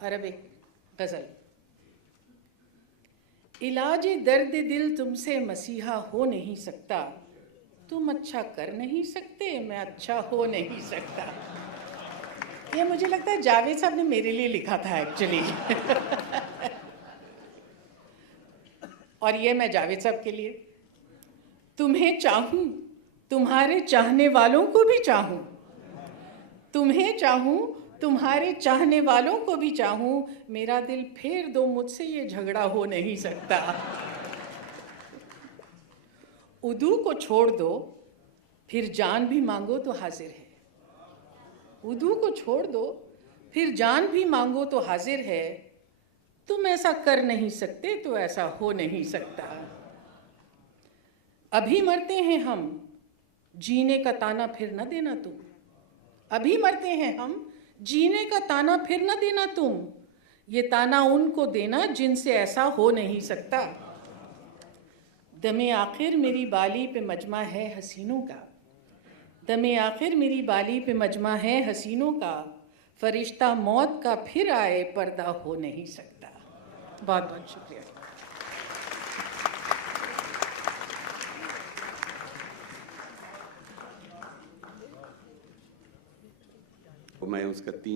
Arabic गज़ल। इलाज दर्द दिल तुमसे मसीहा हो नहीं सकता, तुम अच्छा कर नहीं सकते, मैं अच्छा हो नहीं सकता। ये मुझे लगता है जावेद साहब ने मेरे लिए लिखा था एक्चुअली। और ये मैं जावेद साहब के लिए। तुम्हें चाहूं, तुम्हारे चाहने वालों को भी चाहूं, तुम्हें चाहूं, तुम्हारे चाहने वालों को भी चाहूं, मेरा दिल फेर दो, मुझसे ये झगड़ा हो नहीं सकता। उदू को छोड़ दो, फिर जान भी मांगो तो हाजिर है। उदू को छोड़ दो, फिर जान भी मांगो तो हाजिर है। तुम ऐसा कर नहीं सकते तो ऐसा हो नहीं सकता। अभी मरते हैं हम, जीने का ताना फिर न देना तुम। अभी मरते हैं हम, जीने का ताना फिर न देना तुम। ये ताना उनको देना जिनसे ऐसा हो नहीं सकता। दमे आखिर मेरी बाली पे मजमा है हसीनों का, दमे आखिर मेरी बाली पे मजमा है हसीनों का। फरिश्ता मौत का फिर आए पर्दा हो नहीं सकता। बहुत बहुत शुक्रिया। मैं उसका 3